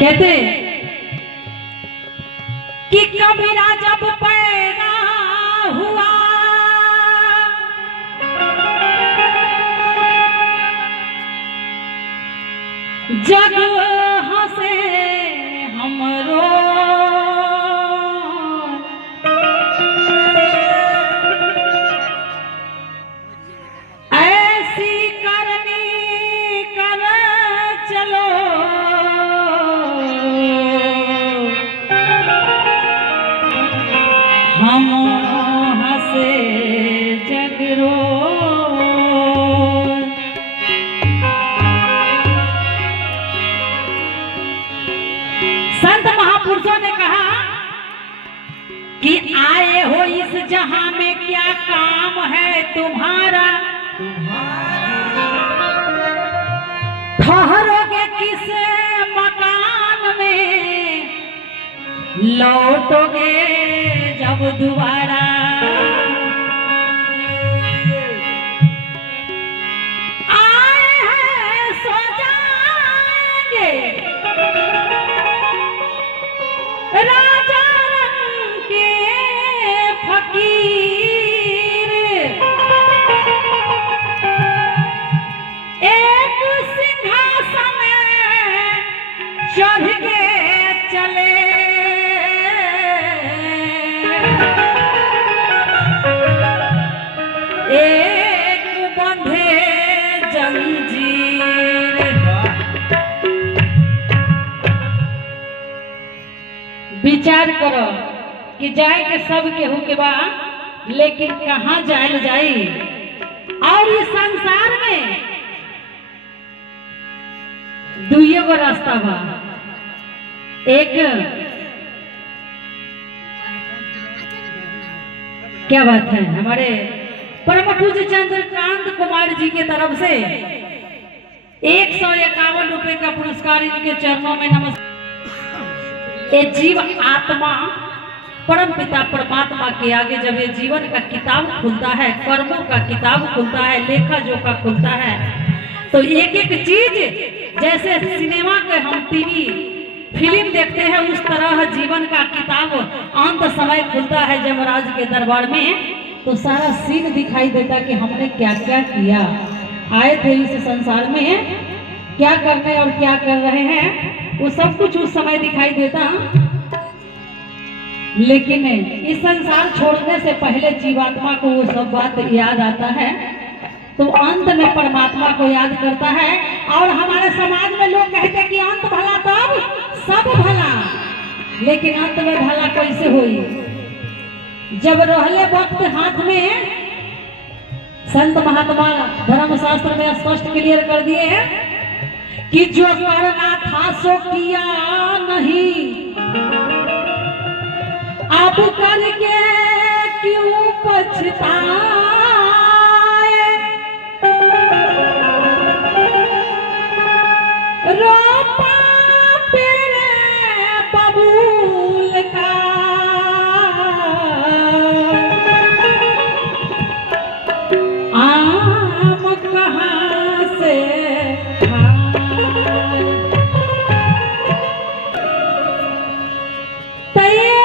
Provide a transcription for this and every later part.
कहते कि कबीरा जब पैदा हुआ जग हंसे हमरो ऐसी करनी कर चलो हम हंसे जगरो। संत महापुरुषों ने कहा कि आए हो इस जहां में क्या काम है तुम्हारा, ठहरोगे किस मकान में, लौटोगे जब दोबारा। आए हैं सो जाएंगे राजा रंग के फकीर, एक सिंहासन चढ़ के चले, एक बंधे जंजीर। विचार करो कि जाए के सब केहू के बा, लेकिन कहाँ जायल जाई। और इस संसार में दुइये गो रास्ता बा। एक क्या बात है, हमारे परम पूज्य चंद्रकांत कुमार जी के तरफ से 151 रुपए का पुरस्कार इनके चरणों में नमस्कार। ये जीव आत्मा परम पिता परमात्मा के आगे जब ये जीवन का किताब खुलता है, कर्मों का किताब खुलता है, लेखा जोखा खुलता है, तो एक एक चीज जैसे सिनेमा के हम टीवी फिल्म देखते हैं उस तरह जीवन का किताब अंत समय खुलता है यमराज के दरबार में, तो सारा सीन दिखाई देता कि हमने क्या क्या किया, आए थे इस संसार में क्या करने और क्या कर रहे हैं, वो सब कुछ उस समय दिखाई देता। लेकिन इस संसार छोड़ने से पहले जीवात्मा को वो सब बात याद आता है, तो अंत में परमात्मा को याद करता है। और हमारे समाज में लोग कहते हैं कि अंत भला तब सब भला, लेकिन अंत में भला कैसे हुई जब रहले वक्त हाथ में। संत महात्मा धर्मशास्त्र में स्पष्ट क्लियर कर दिए हैं कि जो करना था सो किया नहीं, अब करके क्यों पछताए, रोपा तेरे बबूल का आम कहाँ से तयो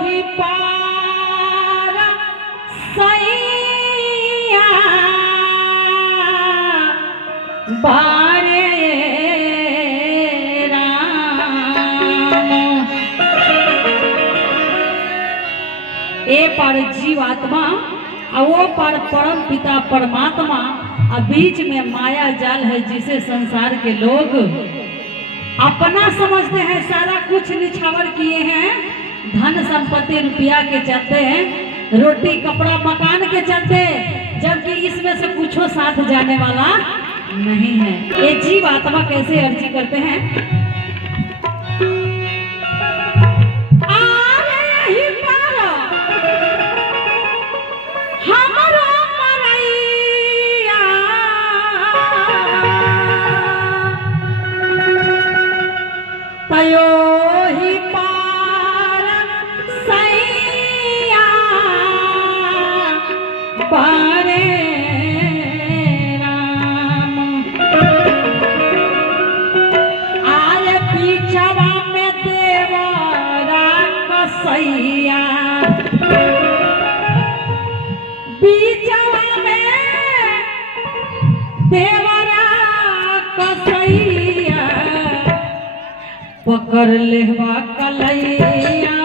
ही पार सैया बारे राम। ए पर जीवात्मा और वो पर परम पिता परमात्मा, और बीच में माया जाल है जिसे संसार के लोग अपना समझते हैं, सारा कुछ निछावर किए हैं, धन संपत्ति रुपया के चलते हैं, रोटी कपड़ा मकान के चलते, जबकि इसमें से कुछो साथ जाने वाला नहीं है। ये जीव आत्मा कैसे अर्जी करते हैं, कलैया पकड़ लेवा कलैया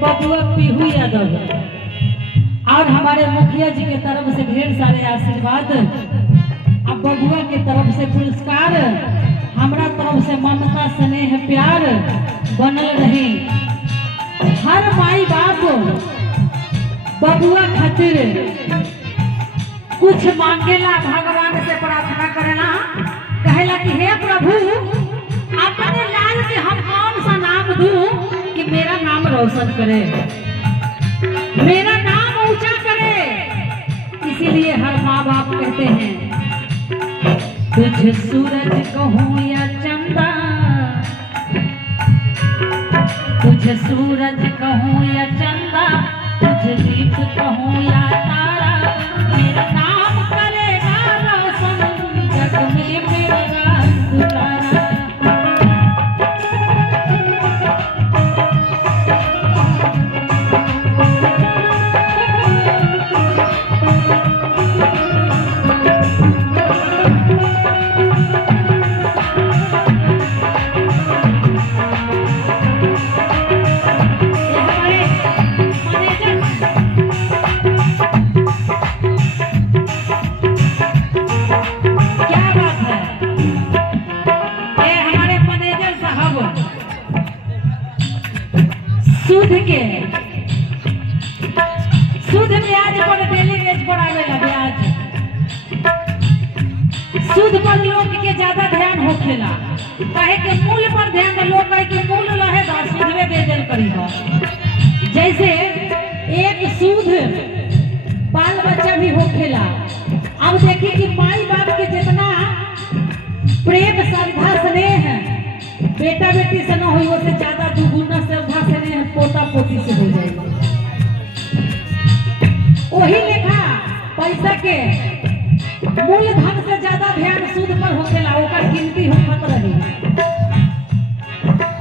बबुआ पीहू यादव और हमारे मुखिया जी के तरफ से ढेर सारे आशीर्वाद, अब बबुआ की तरफ से पुरस्कार, हमारा तरफ से ममता स्नेह प्यार बनल रहे। हर माई बाप बबुआ खातिर कुछ मांगेला, भगवान से प्रार्थना करेला, कहेला कि हे प्रभु अपने लाल के हम कौन सा नाम दूं कि मेरा नाम रोशन करे, मेरा नाम ऊंचा करे। इसीलिए हर माँ बाप कहते हैं तुझे सूरज कहूँ या चंदा, तुझे सूरज कहूँ या चंदा, तुझे दीप कहूँ या तारा, मेरा नाम करेगा रोशन जग में मेरा उजाला। शुद्ध ब्याज पर डेली रेट पर आवेला ब्याज, सूद पर लोग के ज्यादा ध्यान होखेला, कहे के मूल पर ध्यान, लोग कहे कि मूल रहे दा सूदवे दे देल करी हो। जैसे एक सूद बाल बच्चा भी होखेला। अब देखिए कि माई बाप के जितना प्रेम श्रद्धा स्नेह बेटा बेटी से न हुई, उससे ज्यादा दुगुना श्रद्धा स्नेह पोता पोती से हो जाएगा। वही लेखा पैसा के मूलधन से ज्यादा ध्यान सूद पर होखेला, ओकर गिनती होत रही।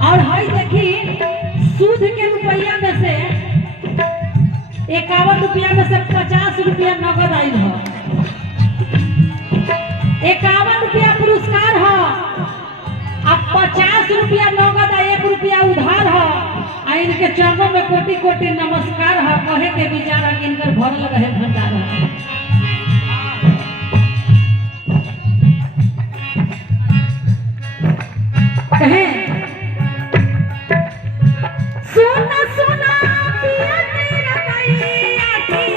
और हई देखी सूद के रुपया में से 51 रुपया में से 50 रुपया नगद आई हो, 51 रुपया पुरस्कार हो, अब 50 रुपया नगद आ 1 रुपया उधार हो। आ इनके चरणों में कोटि कोटि नमस्कार हो, कहे के विचार इनकर भरल रहे भंडार। कहे सोना सोना पिया तेरा कैया की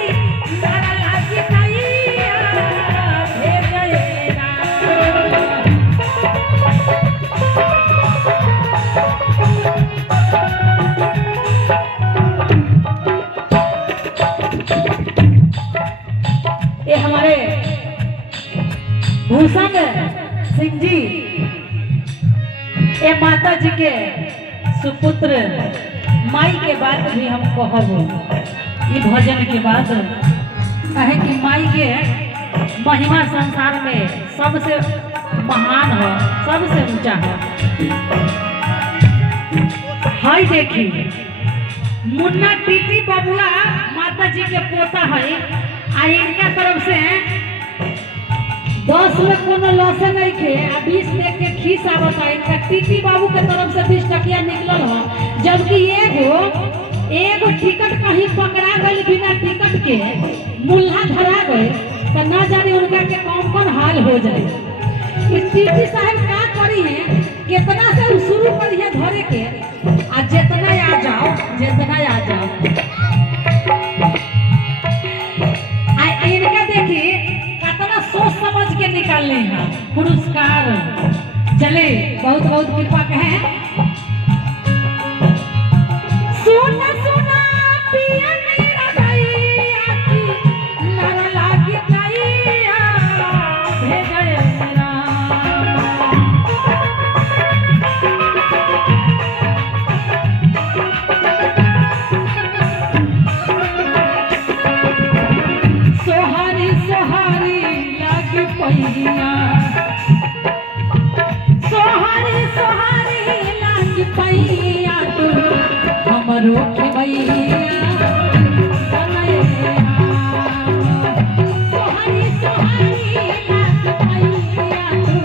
तारा लागी कैया भेज गएरा। ये हमारे भूषण सिंह जी, ये माता जी के सुपुत्र, माई के बात भी हम कहब ये भजन के बाद। कहे कि माई के महिमा संसार में सबसे महान हो, सबसे ऊंचा हो। हाय देखी मुन्ना टीटी बबुआ माता जी के पोता है। आ इनका तरफ से 10 में कोनो लॉस नहीं थे, 20 देख के खीस आवत है। इनका टीटी बाबू के तरफ से 20 टकिया निकलल हो, जबकि एगो टिकट कहीं पकड़ा गई बिना टिकट के मुल्हा धरा गए, तो न जाने उनका के कौन कौन हाल हो जाए। इस टीटी साहब का करी है, कितना से शुरू करिए धरे के, आ जितना आ जाओ, जितना आ जाओ। इनका देखिए कितना सोच समझ के निकालने हैं पुरस्कार। चले बहुत बहुत कृपा कहें। सोना सोना पिया मेरा गैया की तारा लागी कैया भेज गएरा। सोहारी सोहारी लागी पैया, सोहारी सोहारी लागी पैया तू हमरो खबैया बनैया। सोहारी सोहारी लागी पैया तू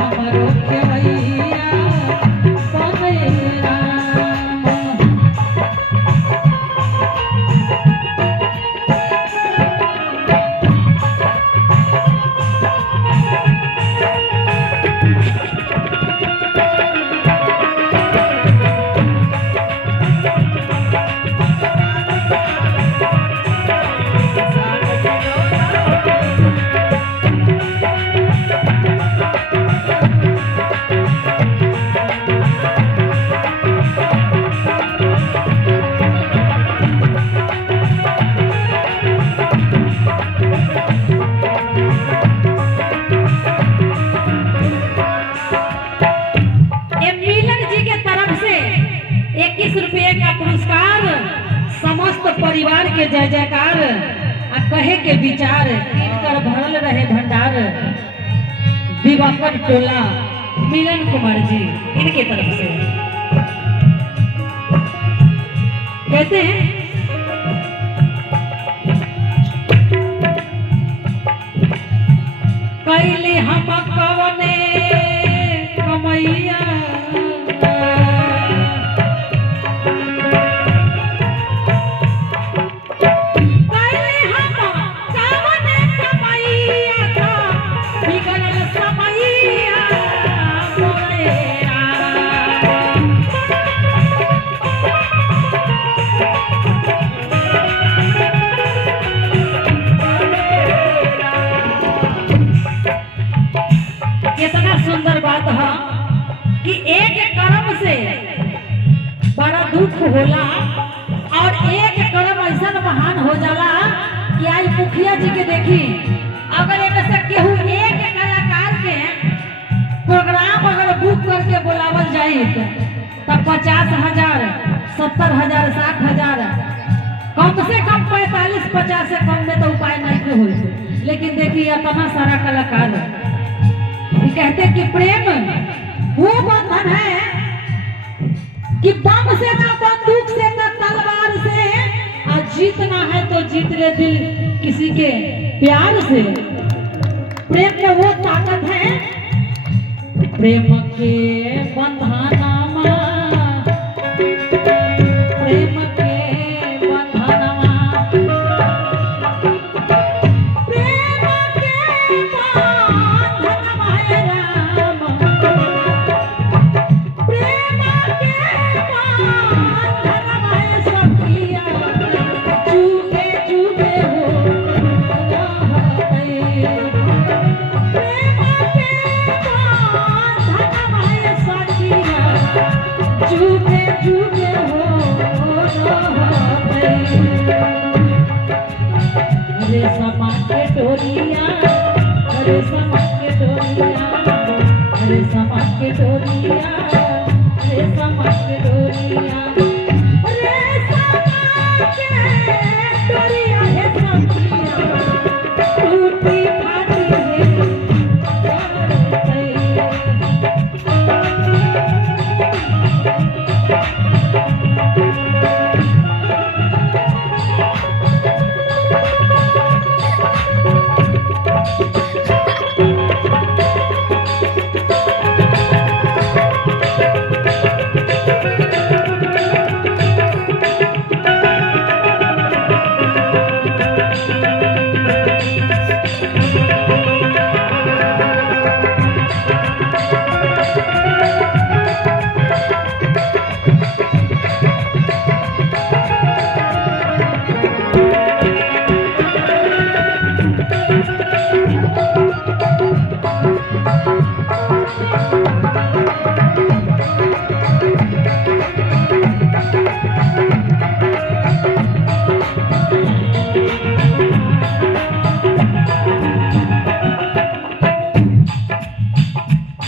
हमरो खबैया बनैया। परिवार के जय जयकार, आ कहे के विचार इनकर भरल रहे भंडार। दिवाकर टोला मिलन कुमार जी इनके तरफ से कहते हैं, कैली हम कवने कमैया से बोलावल जाए तब 50,000 70,000 60,000 कम से कम 45-50 से कम में तो उपाय नहीं के हो। लेकिन देखिए इतना सारा कलाकार कहते कि प्रेम वो बंधन है कि बम से ना बंदूक से ना तलवार से, और जीतना है तो जीत ले दिल किसी के प्यार से। प्रेम में वो ताकत है, प्रेम के बंधनमा, प्रेम के बंधनमा, प्रेम के बंधनमा है राम, प्रेम के बंधनमा है सखिया, चूके चूके हो चूके चूके हो अरे समा के डोरिया, अरे समा के डोरिया, अरे समा के डोरिया, अरे समा के डोरिया, अरे समा के डोरिया है सखिया, टूटी फाटी है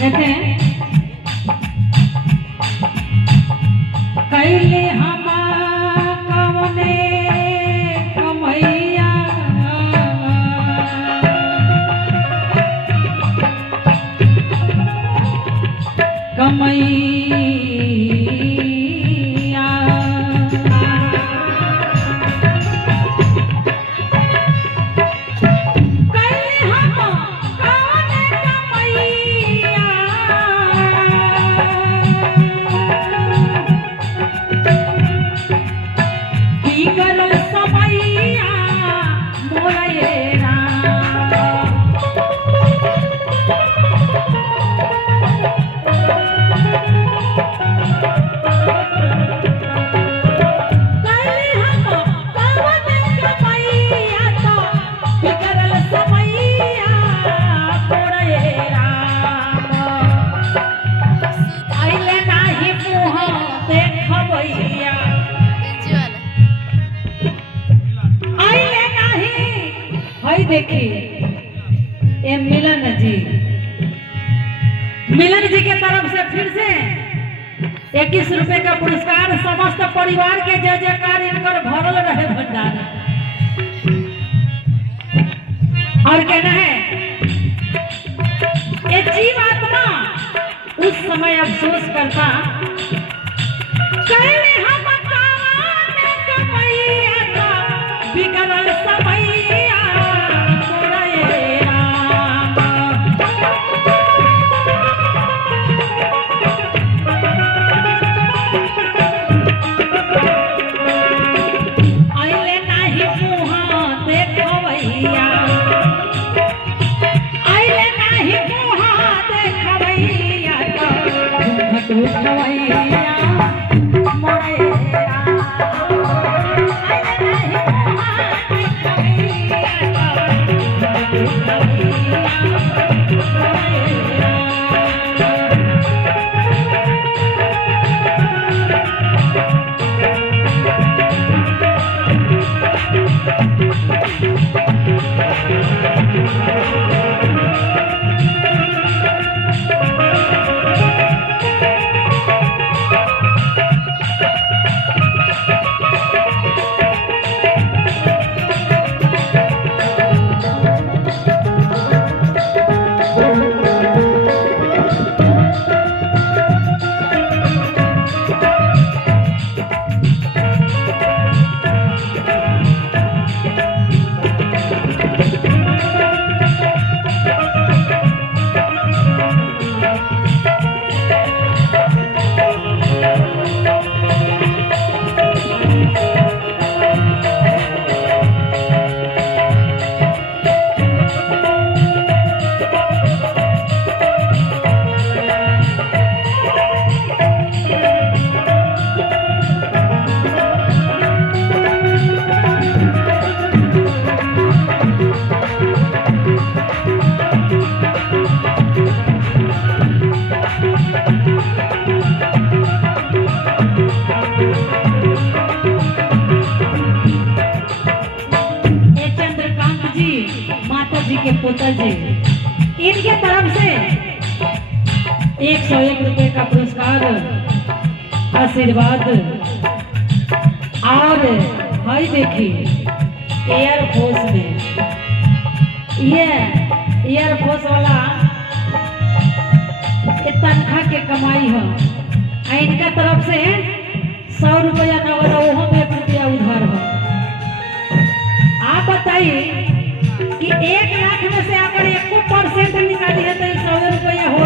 कहते हैं कैले हम कवने कमैया, कमैया देखिए ये मिलन जी के तरफ से फिर से 21 रुपए का पुरस्कार, समस्त परिवार के जय जयकार इनकर भरल रहे भंडार। और कहना है ये जीव आत्मा उस समय अफसोस करता हम बिगड़ल समैया प्यार आशीर्वाद। और हाई देखिए एयरफोर्स में ये एयरफोर्स वाला तनख्वाह के कमाई है, इनका तरफ से 100 रुपया नगद, वहाँ में 1 रुपया उधार है। आप बताइए कि 1 लाख में से अगर 1% निकाली है तो 100 रुपया हो।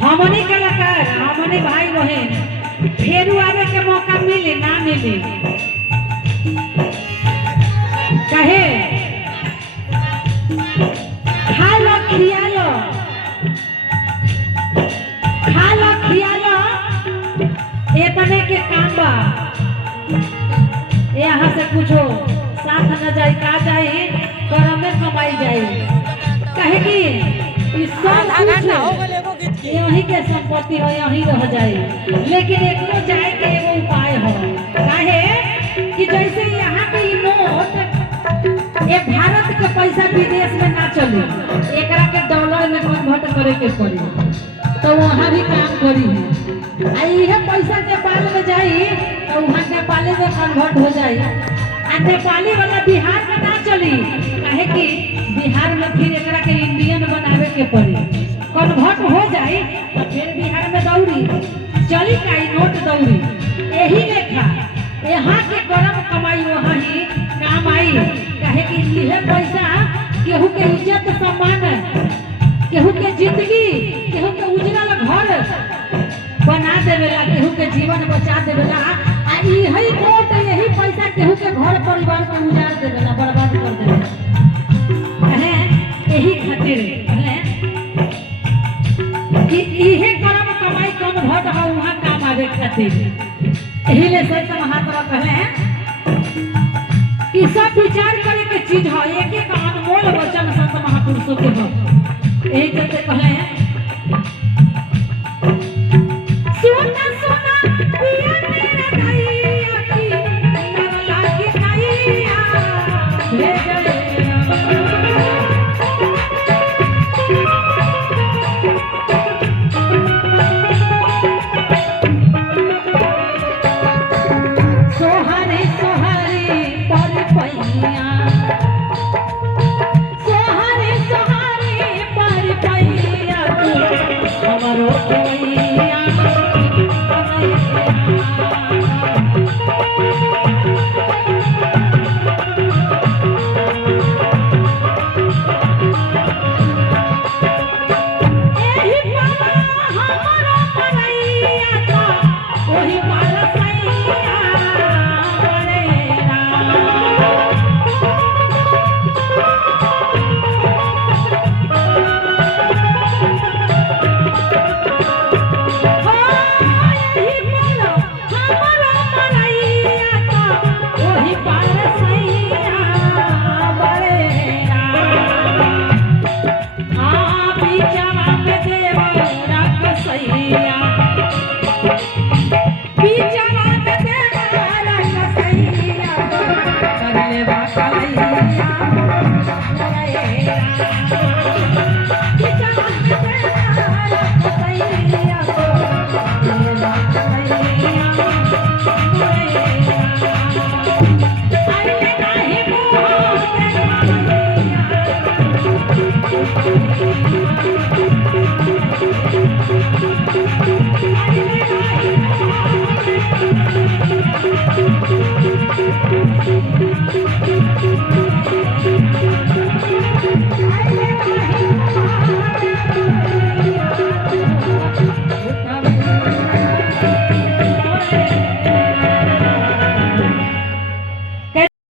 हमनी कलाकार, हमनी भाई बहन फेरू आवे के मौका मिले ना मिले, कहे खा लो खिया लो, खा लो खिया लो, इतने के काम बा। यहाँ से पूछो साथ न जाए का जाए, करम में कमाई जाए, कहे कि यही के संपत्ति हो, यही रह जाए। लेकिन एक जाए के एगो उपाय हो, काहे कि जैसे यहाँ के नोट ये भारत के पैसा विदेश में ना चले, एकरा के डॉलर में कन्वर्ट करे के पड़ी, तो वहाँ भी काम करी है। यह पैसा नेपाल में जाई तो वहाँ नेपाली में कन्वर्ट हो जाए, नेपाली वाला बिहार में ना चली, काहे कि बिहार में फिर एकरा के इंडियन बनावे के पड़ी, कन्वर्ट हो जाए तो फिर बिहार में दौड़ी चली काई नोट दौड़ी। यही लेखा यहाँ के गरम कमाई वहाँ ही काम आई, काहे कि यह पैसा केहू के इज्जत सम्मान, केहू के जिंदगी, केहू के उजरल घर बना देवेला, केहू के जीवन बचा देवेला। यही नोट यही पैसा केहू के घर परिवार को उजाड़ देवेला, बर्बाद कर देवेला। यही खातिर कि इहे गरम कमाई कन्वर्ट हो वहाँ काम आवे खातिर। यही ले संत महात्मा कहले कि सब विचार करे के चीज हो, एक एक अनमोल वचन संत महापुरुषों के हो। यही चलते कहले सोना सोना पिया मेरा दैया की नवला की नैया भेजले सोहरे सोहरे पर पैया, सोहरे सोहरे पर पैया हमारो पैया